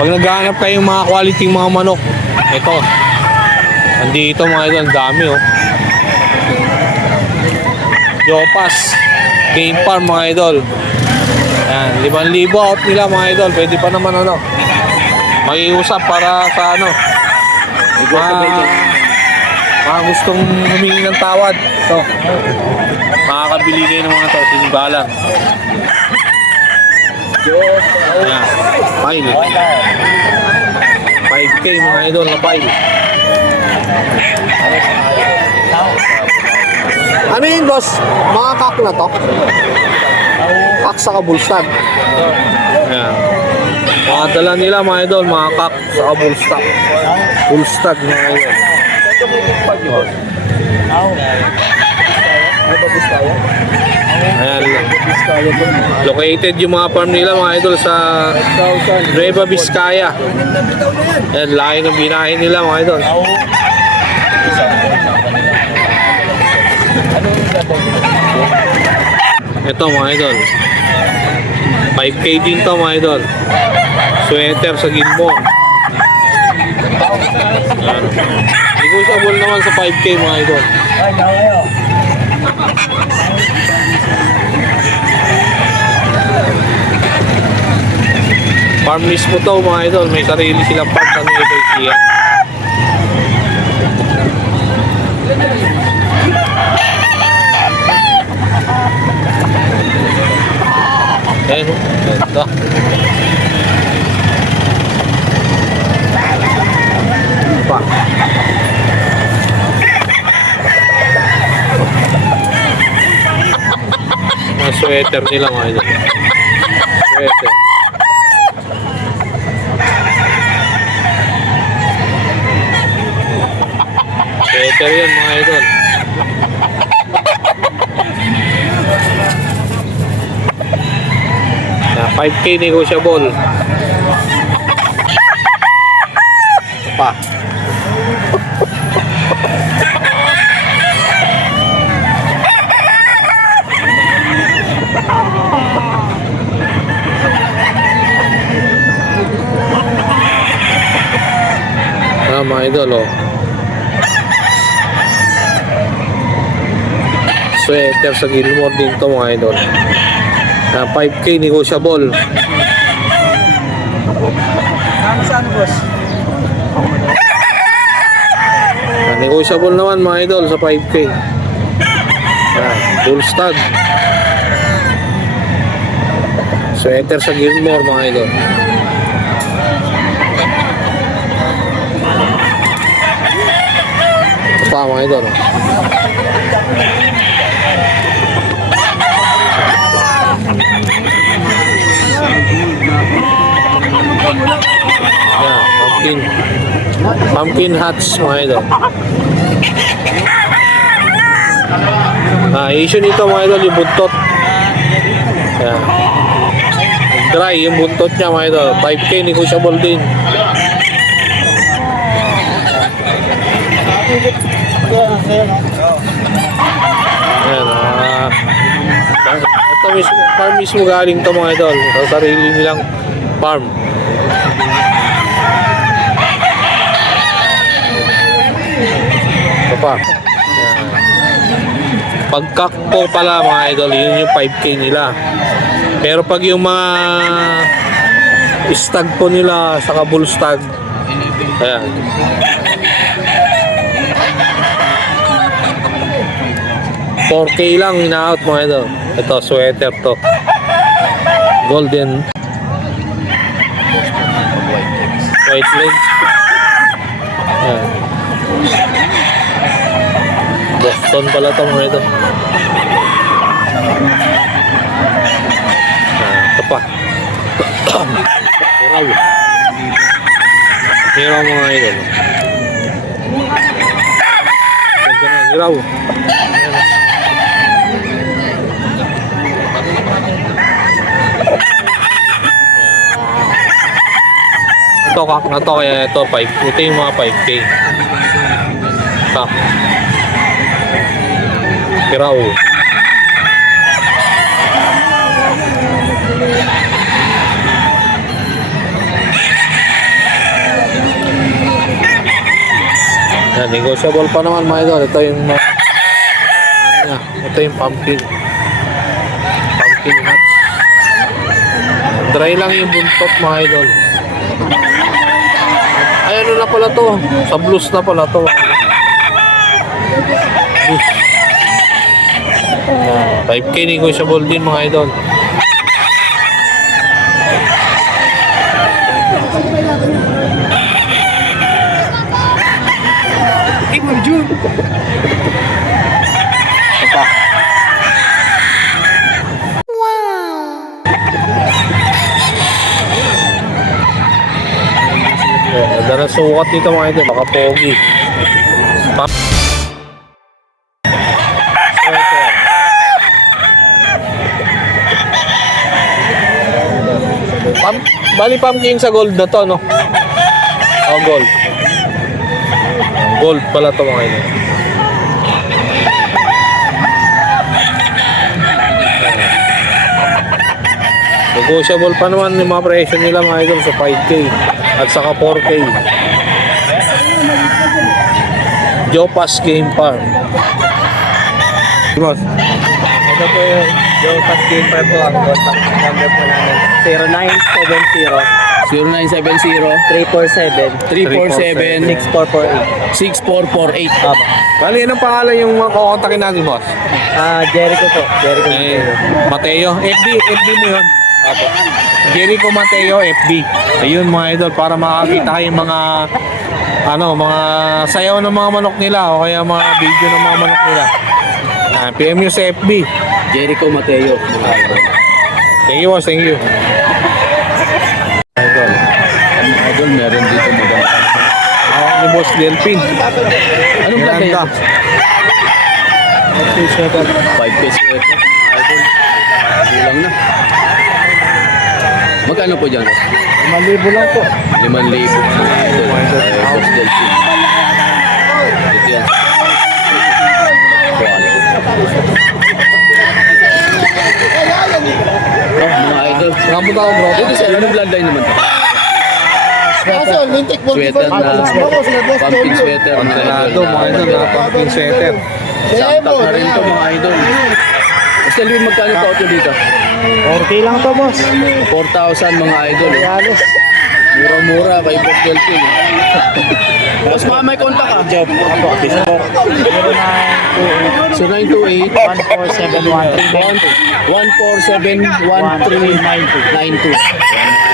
Pag naghahanap kayong mga quality mga manok, ito. Nandito mga idol, ang dami oh. Jopas Game Farm mga idol. Ayan, 5,000 out nila mga idol. Pwede pa naman ano, mag-iusap para sa ano, mga gustong humingi ng tawad. Ito, makakabili kayo ng mga ito, sinibalang. Ayan, file 5K mga idol na file. Ano yun boss? Mga kak na to? Kak sa kabulstag. Ayan, mga dala nila mga idol, mga kak sa kabulstag. Bulstag mga idol. Ayan, located yung mga farm nila mga idol sa Nueva Vizcaya. Ayan, laki ng binahin nila mga idol. Ito mga idol, 5K din to mga idol. Sweater sa Gilmore. Ayan, negotiable naman sa 5K mga idol. Farm mismo to mga idol, may sarili silang farm sa Nueva Ecija. Ayan o, ganda. Pa. Mga sweater nila mga idol. Sweater. Sweater yan mga idol. Na 5K negotiable. Pa. Mga idol oh. Sweater sa Gilmore din to mga idol. 5K negotiable. Saan boss? Negotiable naman mga idol sa 5K. Full stud. Sweater sa Gilmore mga idol. Ito pa mga idol. Pumpkin hats mga idol. Issue nito mga idol yung buntot. Ayan. Dry yung buntot niya mga idol. 5K negotiable din. Ayan, ito mismo, farm mismo galing to mga idol. Sa sarili nilang farm. Ito pa. Pagkakpo pala mga idol, yun yung 5K nila. Pero pag yung mga stag po nila sa kabul stag, ayan, $4K lang ina-out mga idol. Ito sweater to, golden white legs. Ayan. Boston pala ito mga idol. Ito pa. Hiraw. Hiraw mga idol. Ganda na, hiraw. Ito kak na to, kaya ito 5. Ito yung mga 5K. Ito. Hiraw. Yan, negotiable pa naman mga idol. Ito yung ito yung pumpkin hats. Dry lang yung buntot mga idol. Ay, ano na pala to? Sa blues na pala to. Blues. 5K negotiable din mga idol. Ito. Ganda na sukat dito mga idol. Baka pogi. Bali pumpkin sa gold na to, no? Oh, gold. Gold pala to mga idol. Negotiable pa naman yung mga presyo nila mga idol sa 5K at saka 4K. Jopas Game Farm. Boss. Ito po yung Jopas Game Farm po. Ang contact number po namin. 0970 0970 347 347 6448.6448. Bali, anong pangalan yung mga kukontakin natin, boss? Jericho po. Jericho Mateo. FB mo yun. Jericho Mateo, FB. Ayun mga idol, para makakita kayong mga mga sayaw ng mga manok nila o kaya mga video ng mga manok nila. PM nyo sa FB. Jericho Mateo. Thank you, boss. Thank you. Idol. Idol, meron dito maganda. Awak ni Boss Delpin. Anong klase Miranda. yan? 5 pesos ito, mga idol. Bilang na. Magkano po dyan? 5,000 lang po. 5,000 mga idol. Boss Delphin. Ito yan. Quality. Oh, mga idol. Nakapunta ko, bro. Dito sa anong bloodline naman to? Sweater na pumpkin sweater mga Pantalado, mga idol. Pumpkin sweater. Samtak na rin to mga idol. Basta Luwin, magkano pa ito dito? 4K lang to, boss. 4,000 mga idol. Realis. Mura-mura kay Boss Delphin. Boss, baka may kontak ka. Job. Ako, Facebook. 0928 So 928 1471392. 1471392.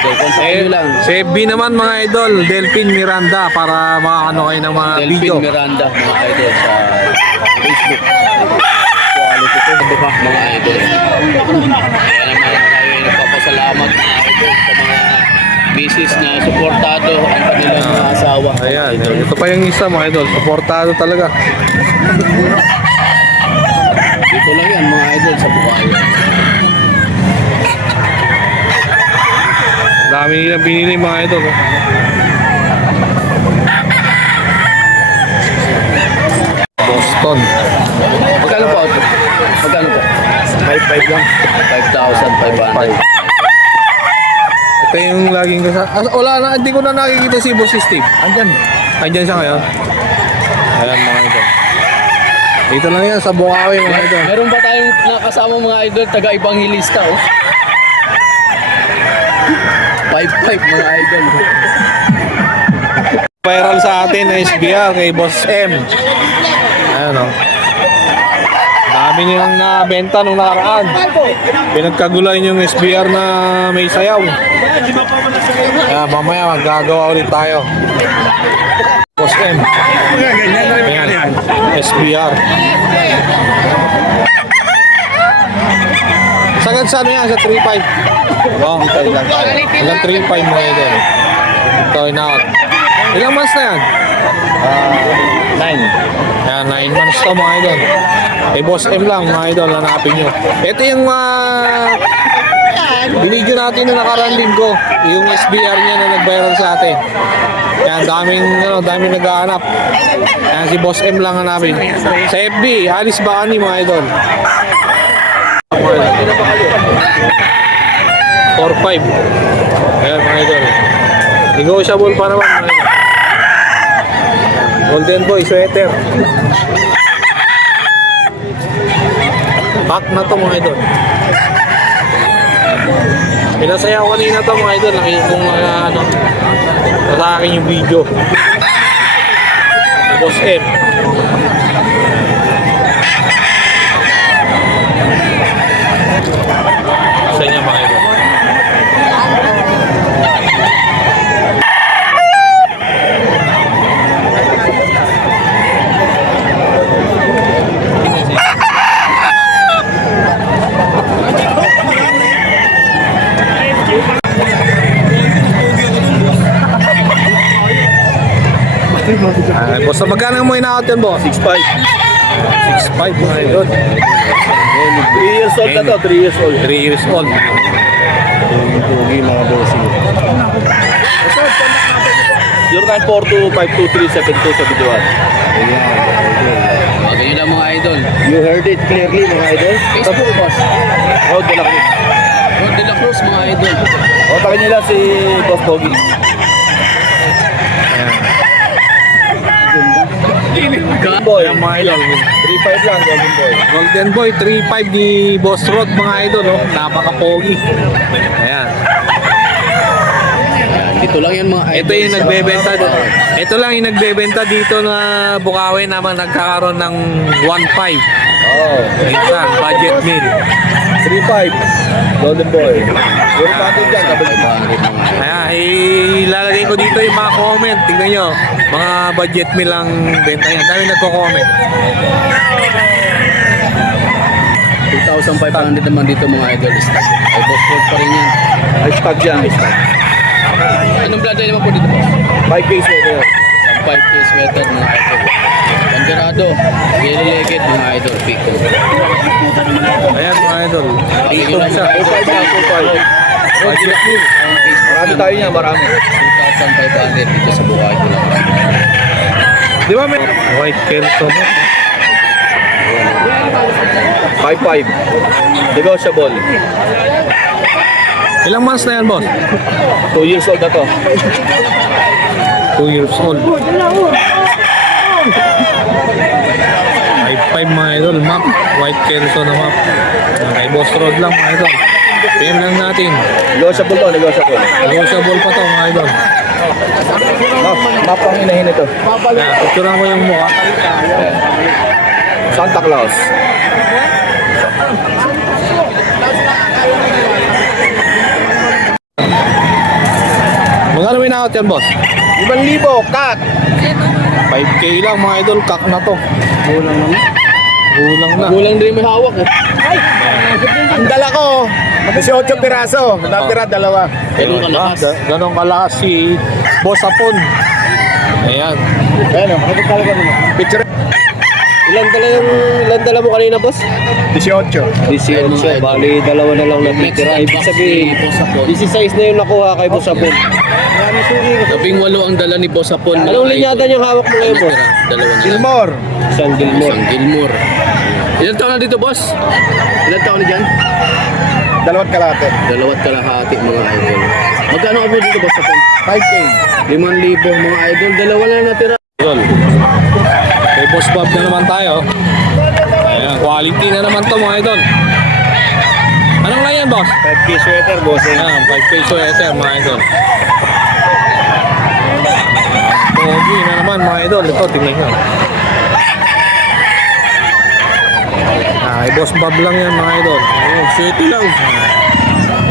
Kontakin nyo lang. Sa FB naman mga idol, Delpin Miranda para makakano kayo ng mga video. Delphin Miranda mga idol sa Facebook. Quality to mga idol. Kaya naman tayo ay nagpapasalamat mga idol sa mga misis na suportado ang kanilang mga asawa. Ayan, ito pa yung isa mga idol, supportado talaga. Dito lang yan mga idol sa Bukayo. Dami nilang binili mga idol. Oh. Boston. Magkano po ito? Magkano po? 5-5 lang. 5,500. Ito yung laging kasama. Wala na, hindi ko na nakikita si Boss Steve. Andyan siya ngayon. Ayan mga idol. Dito lang yan sa Bukawi mga idol. Meron ba tayong nakasama mga idol taga-Evangelista oh? 5-5 mga idol. Viral sa atin na SBR kay Boss M. Ayan o. Dami nilang nabenta nung nakaraan. Pinagkagulan yung SBR na may sayaw. Kaya mamaya maggagawa ulit tayo. Boss M. Ayan. SBR. Sagad sa ano yan? Sa 3.5. Oo, hanggang 3.5 mga idol. Ito, inaot. Ilang months na yan? 9. Ayan, 9 months to mga idol. Eh, Boss M lang mga idol, hanapin nyo. Ito yung binidyo natin na nakaraan linggo. Yung SBR niya na nag-viral sa atin. Ayan, daming naghahanap. Ayan, si Boss M lang hanapin. Sa FB, Alice Bacani mga idol. 4-5. Ayan mga idol. Negotiable pa naman mga idol. Golden Golden Boy sweater. Pack na to mga idol. Pinasaya ko kanina to mga idol. Nakita kong sa akin yung video. Boss M. Sa inyo mga idol. Boss, magkano mo ina-out yan, boss? 6'5". 6'5", mga idol. 3 years old na to, 3 years old. 3 years old. Yung pogi mga bossing. 0942-523-7271. Ganyan lang mga idol. You heard it clearly mga idol. Facebook, boss. Road de la Cruz. Road de la Cruz, mga idol. Kontakin nila si Boss Pogi. Golden Boy. Ayan, mga idol. 3'5" lang, Golden Boy. Golden Boy, 3'5" ni Boss Rod, mga idol. Oh. Napaka-pogi. Ayan. Dito lang yan mga idol. Ito yung nagbebenta. Ito lang yung nagbebenta dito na Bukawi naman nagkakaroon ng 1.5. Oh. Isa, budget meal. 3'5". Golden Boy. Puro patin dyan, kabalik. Kaya ilalagay ko dito yung mga comment. Tingnan nyo, mga budget meal ang benta yan. Dami nagko-comment. 2,500 naman dito mga idol. Stock. Ay, Boss Road pa rin yan. Ay, stag dyan. Anong brand naman po dito, boss? 5K sweater. 5K sweater mga idol. Banderado, yellow legged mga idol, Pico. Ayan mga idol. Dito siya. 2'5" lang, 2'5". Budget meal. Marami tayo niya, marami. 2,500 dito sa Bukawi ko lang. Di ba may white kelso mo? 5'5". Negotiable. Ilang months na yan, boss? 2 years old na to. 2 years old. 5'5" mga idol, map. White kelso na map. Kay Boss Road lang mga idol. PM lang natin. Negotiable to, negotiable. Negotiable pa to mga idol. Map ang inahin ito. Kaya, picturean ko yung mukha. Santa Claus. Magkano may na-out yan, boss? 5,000, cut. 5K lang mga idol, kak na to. Kulang na. Kulang na. Gulang din may hawak eh. Ang dala ko, 18 piraso. Natira dalawa. Ganun kalakas. Ganon kalakas si Boss Apon. Ayan. Ano talaga mo? Picture. Ilan dala mo kanina, boss? 18. 18. Bali, dalawa na lang natitira. Ibig sabihin, 16 na yung nakuha kay Boss Apon. 18 ang dala ni Boss Apon. Anong linyada yung hawak mo ngayon, boss? Dalawa na lang. Gilmore. Isang Gilmore. Isang Gilmore. Ilan taon na dito, boss? Ilan taon na dyan? 2 kalate. 2 kalahati mga idol. Magkano ako dito, Boss Apon? 5K. 5,000 mga idol. Dalawa na natira. Idol. Kay Boss Bob na naman tayo. Ayan, quality na naman to mga idol. Anong lang yan, boss? 5K sweater, bossing. Ayan, 5K sweater mga idol. Pogi na naman mga idol. Ito, tingnan nyo. Kay Boss Bob lang yan mga idol. Ayan, sweaty lang.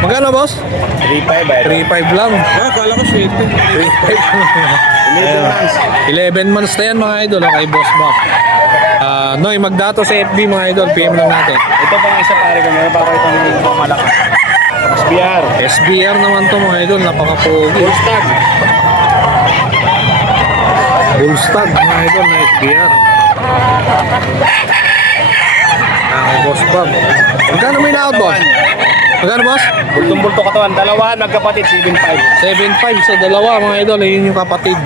Magkano, boss? 3,500. 3.5 lang. Kala ko sweaty. 3.5 11 months na yan mga idol, kay Boss Bob. Noy, magdato sa FB mga idol, PM lang natin. Ito pang isa pare ko, meron pa ako itong pamalakas. SBR. SBR naman to mga idol, napaka-pogi. Stag. Bullstag mga idol na SBR. Kay Boss Bob. Magkano may na-out, boss? Magkano, boss? Bultong-bulto katawan, dalawa, magkapatid, 7,500. 7.5 sa dalawa mga idol, yun yung kapatid.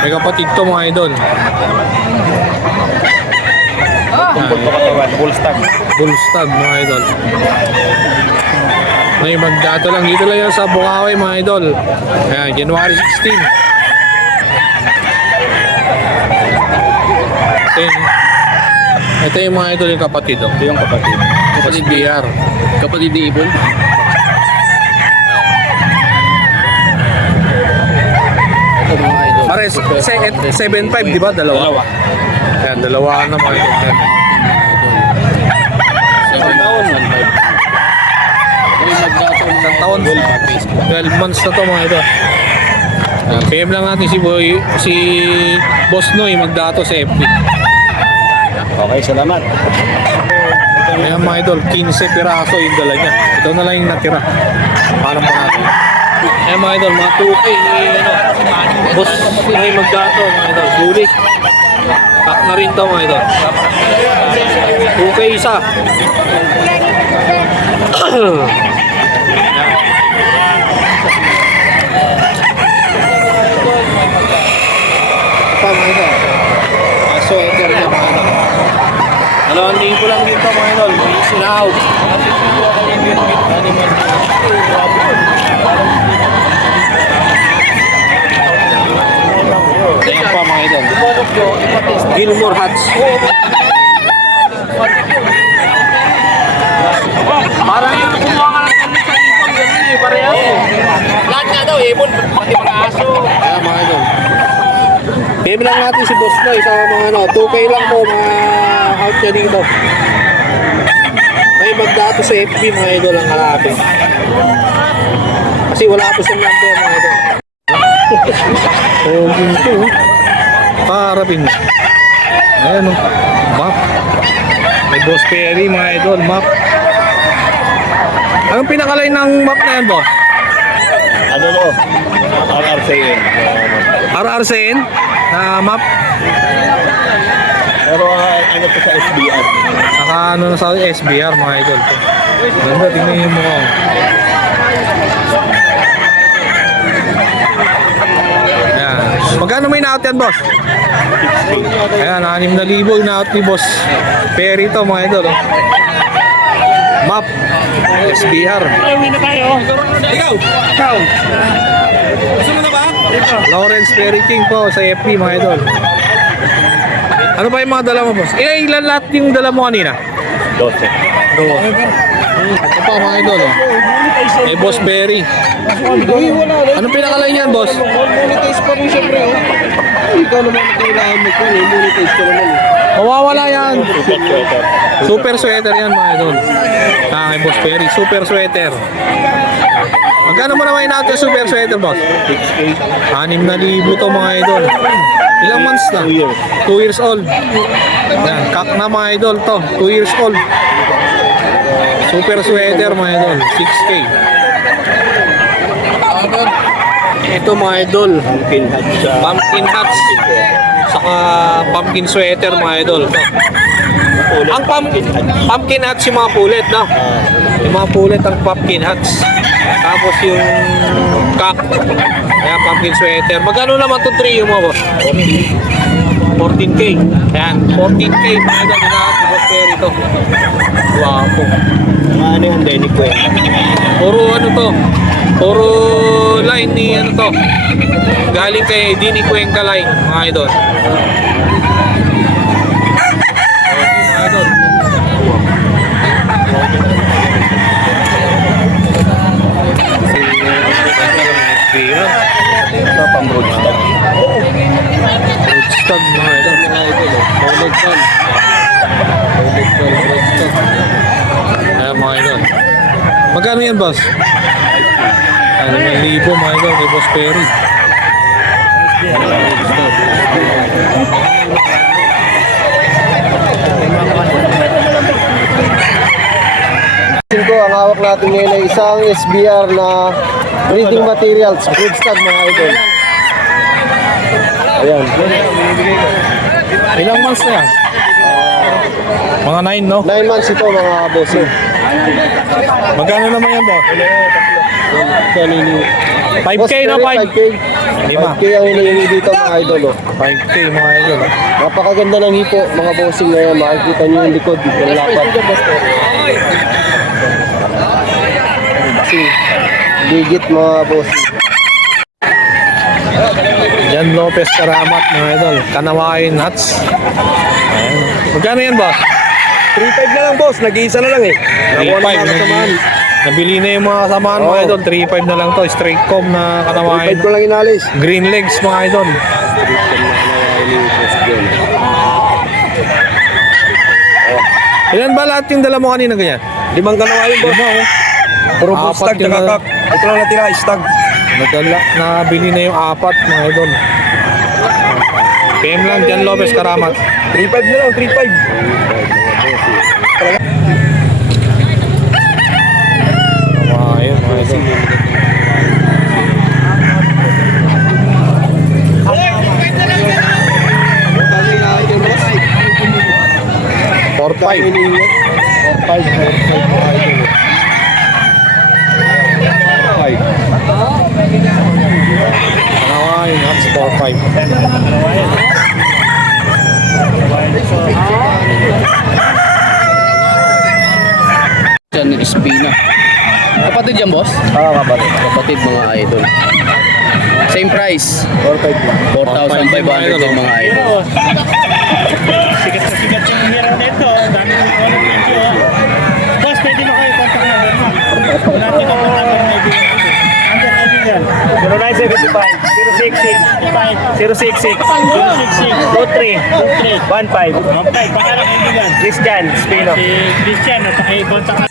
May kapatid to mga idol. Bultong-bulto katawan, bullstag. Bullstag mga idol. May magdato lang. Dito lang yan sa Bukawi mga idol. Ayan, January 16. Ito yung mga idol yung kapatid. Oh. Ito yung kapatid. SBR. Kapatid ni Ibon. Ito mga idol. Pares, 7.5, di ba? Dalawa. Ayan, dalawa na mga idol. Ayan. 7 taon. 1.5. Isang taon. 12 months na to mga idol. Ayan, PM lang natin si Boss Noy magdato sa FB. Okay, salamat. Ayan mga idol, 15 piraso yung dala niya. Ito na lang yung natira. Paano pa natin? Ayan mga idol, mga 2K ni Boss Noy magdato mga idol. Bulik. Kak na rin to mga idol. 2K isa. Pa mga idol. Kaso ito rin mga idol. 2,000 lang dito mga idol. Sinaw. Ayan pa mga idol. Gilmore Hats. Parang yung kumuha ka lang kami sa ipon. Ganun eh, pareho. Lahat nga daw, ipon. Pati mga aso. Ayan mga idol. PM lang natin si Boss Noy sa mga 2K lang po mga out niya dito. May magdato sa FB mga idol ang kalapin. Kasi wala po siyang number mga idol. Oh, ginto. Parapin mo. Ayan o. Map. May Boss Perry mga idol. Map. Anong pinakaline ng map na yan, boss? Ano mo? RRCN. RRCN na map? Pero ano to sa SBR? Naka ano na sa SBR mga idol. Ganda, tingnan yung mukha. Ayan. Magkano may na-out yan, boss? Ayan, 6,000 na-out ni Boss Perry to mga idol. Oh. Map SBR. Ikaw. Gusto mo na ba? Lawrence Perry King po sa FB mga idol. Ano ba yung mga dala mo, boss? Ilan lahat yung dala mo kanina? 12. Ito pa mga idol, oh. May Boss Perry. Anong pinakaline yan, boss? Monetize pa rin siyempre, oh. Ikaw naman kailangan mo ko, monetize ka naman. Mawawala yan. Super sweater yan mga idol. Kay Boss Perry, super sweater. Magkano mo naman natin super sweater, boss? 6K. 6,000 to mga idol. Ilang months na? 2 years. 2 years old. Yan, kak na mga idol to. 2 years old. Super sweater mga idol. 6K. Ito mga idol. Pumpkin hat sa... Pumpkin hats. Saka pumpkin sweater mga idol. Ang pumpkin hats yung mga pulet, no? Yung mga pulet ang pumpkin hats. Tapos yung kak. Ayan, pumpkin sweater. Magkano naman itong trio mo, boss? 14K. Ayan, 14K. Mga idol, hinahanap ni Boss Perry to. Wapo. Ano yung Denny ko eh? Puro ano to? Puro line ni ano to? Galing kay Dini Cuenca line, mga idol. Mga idol. Ito pang roadstop. Roadstag mga idol. Roadstag. Roadstag. Ayan mga idol. Magkano yan, boss? 5,000 mga idol kay Boss Perry. Ko ang hawak natin ngayon ay isang SBR na breeding materials, broodstag mga idol. Ayan. Ilang months na yan? Mga 9, no? 9 months ito mga bossing. Magkano naman yan, boss? 5K na 5. 5K. Lima. 5K ang hinihingi dito mga idol. Oh. 5K mga idol. Napakaganda ng hipo mga bossing ngayon. Makikita nyo yung likod. Yung lapat. Ligit mga bossing. Yan Jan Lopez Karamat, mga idol. Kanawain Nuts. Ayan. Magkano yan, boss? 3.5 na lang, boss. Nag-iisa na lang eh. Nakuha na 3.5. mga kasamahan. Nabili na yung mga samahan, mga Oo. idol. 3.5 na lang to. Straight comb na 3.5 Kanawain. ko lang inalis. Green legs, mga idol. Ilan ba lahat yung dala mo kanina ganyan? 5 kanawain, boss. Puro full Apat stag yung tsaka na- kak. Ito lang natira, stag. Nadala, nabili na yung 4, mga idol. PM lang, Jan Lopez Karamat. 3.5 na lang, 3.5. Kanawain, mga idol. Four five. Kanawain, Nuts, 4.5. Diyan, Espina. Kapatid yan, boss? Kapatid. Kapatid, mga idol. Same price. 4.5. 4,500 yung mga idol. Sigat na sigat yung hero nito. Dami ng quality medyo. Boss, pwede mo kayo contact number mo. Wala natin ang contact number na ibigay natin. Under kaibigan. 0975 066 15 066 15 Pangarap kaibigan. Christian Spino. Si Christian, at pakicontact